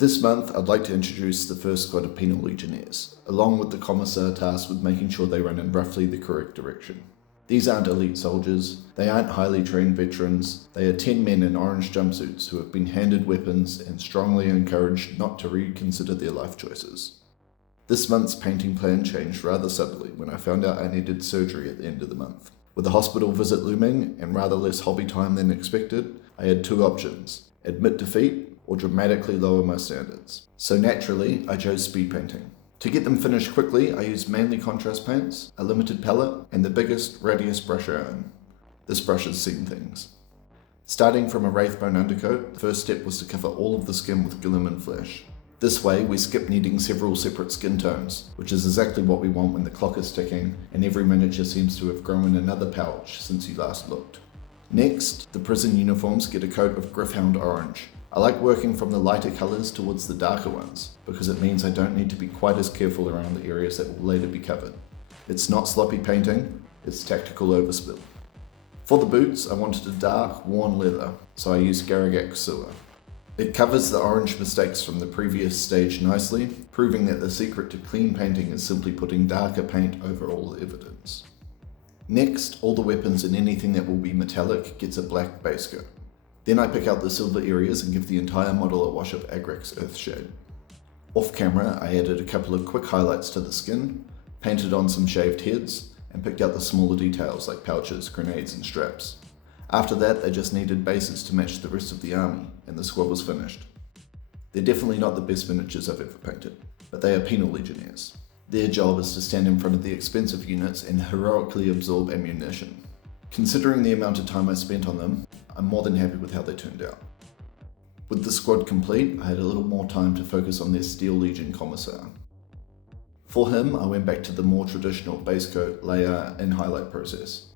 This month, I'd like to introduce the first squad of Penal Legionnaires, along with the Commissar tasked with making sure they run in roughly the correct direction. These aren't elite soldiers, they aren't highly trained veterans, they are 10 men in orange jumpsuits who have been handed weapons and strongly encouraged not to reconsider their life choices. This month's painting plan changed rather suddenly when I found out I needed surgery at the end of the month. With the hospital visit looming and rather less hobby time than expected, I had two options: admit defeat or dramatically lower my standards. So naturally, I chose speed painting. To get them finished quickly, I used mainly contrast paints, a limited palette, and the biggest, rattiest brush I own. This brush has seen things. Starting from a wraithbone undercoat, the first step was to cover all of the skin with Guilliman flesh. This way, we skip needing several separate skin tones, which is exactly what we want when the clock is ticking and every miniature seems to have grown another pouch since you last looked. Next, the prison uniforms get a coat of Griffhound orange. I like working from the lighter colours towards the darker ones, because it means I don't need to be quite as careful around the areas that will later be covered. It's not sloppy painting, it's tactical overspill. For the boots, I wanted a dark, worn leather, so I used Garrigak Sewer. It covers the orange mistakes from the previous stage nicely, proving that the secret to clean painting is simply putting darker paint over all the evidence. Next, all the weapons and anything that will be metallic gets a black base coat. Then I pick out the silver areas and give the entire model a wash of Agric's Earthshade. Off camera, I added a couple of quick highlights to the skin, painted on some shaved heads, and picked out the smaller details like pouches, grenades, and straps. After that, they just needed bases to match the rest of the army, and the squad was finished. They're definitely not the best miniatures I've ever painted, but they are Penal Legionnaires. Their job is to stand in front of the expensive units and heroically absorb ammunition. Considering the amount of time I spent on them, I'm more than happy with how they turned out. With the squad complete, I had a little more time to focus on their Steel Legion Commissar. For him, I went back to the more traditional base coat, layer, and highlight process.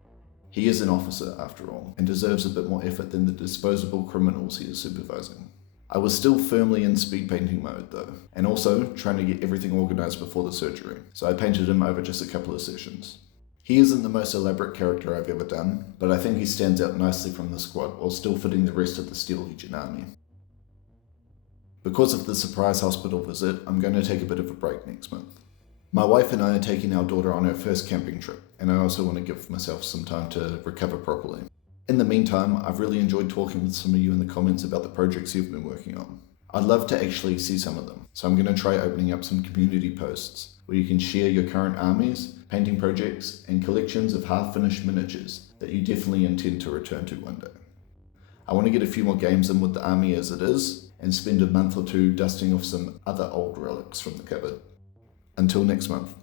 He is an officer, after all, and deserves a bit more effort than the disposable criminals he is supervising. I was still firmly in speed painting mode though, and also trying to get everything organised before the surgery, so I painted him over just a couple of sessions. He isn't the most elaborate character I've ever done, but I think he stands out nicely from the squad while still fitting the rest of the Steel Legion army. Because of the surprise hospital visit, I'm going to take a bit of a break next month. My wife and I are taking our daughter on her first camping trip, and I also want to give myself some time to recover properly. In the meantime, I've really enjoyed talking with some of you in the comments about the projects you've been working on. I'd love to actually see some of them, so I'm going to try opening up some community posts where you can share your current armies, painting projects, and collections of half-finished miniatures that you definitely intend to return to one day. I want to get a few more games in with the army as it is, and spend a month or two dusting off some other old relics from the cupboard. Until next month.